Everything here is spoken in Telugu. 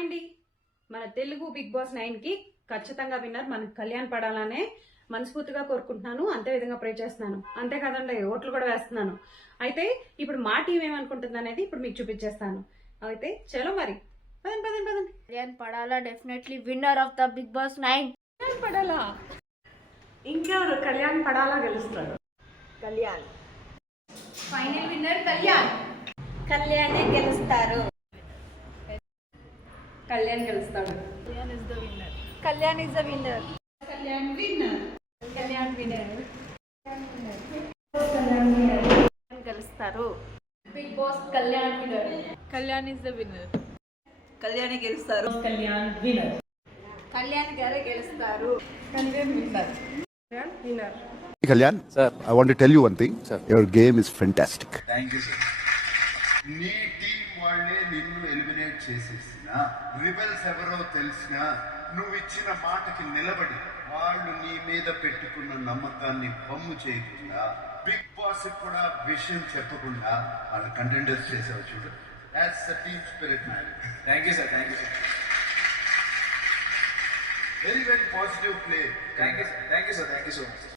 హాయ్ అండి. మన తెలుగు బిగ్ బాస్ 9 కి ఖచ్చితంగా విన్నర్ మన కళ్యాణ్ పడాలనే మనస్ఫూర్తిగా కోరుకుంటున్నాను. అంతే విధంగా ప్రే చేస్తున్నాను. అంతే కదండి, ఓట్లు కూడా వేస్తున్నాను. అయితే ఇప్పుడు మా టీం ఏమనుకుంటుంది అనేది ఇప్పుడు మీకు చూపించేస్తాను. అయితే చలో మరి పదండి పదండి పదండి. Kalyan Padala definitely winner of the Bigg Boss 9. Kalyan Padala? ఇంకెవరు కళ్యాణ్ పడాలా గెలుస్తాడు? Kalyan final winner Kalyan. కళ్యాణే గెలుస్తారు. కళ్యాణ్ గెలుస్తాడు. Kalyan is the winner. Kalyan is the winner. Kalyan winner. Kalyan winner. గెలుస్తారు. Bigg Boss Kalyan winner. Kalyan is the winner. కళ్యాణి గెలుస్తారు. కళ్యాణ్ విన్నర్. కళ్యాణ్ గారే గెలుస్తారు. Kalyan winner. Kalyan winner. Kalyan, sir, I want to tell you one thing. Sir, your game is fantastic. Thank you sir. నీ టీం వాళ్ళే నిన్ను ఎలిమినేట్ చేసేసిన రిబెల్స్ ఎవరో తెలిసిన నువ్వు ఇచ్చిన మాటకి నిలబడి వాళ్ళు నీ మీద పెట్టుకున్న నమ్మకాన్ని బొమ్ము చేయకుండా బిగ్ బాస్ కూడా విషయం చెప్పకుండా వాళ్ళ కంటెండర్స్ చేసావు చూడు. That's the team spirit man. Thank you sir. Thank you sir. Very very positive play. Thank you sir. Thank you sir. Thank you so much.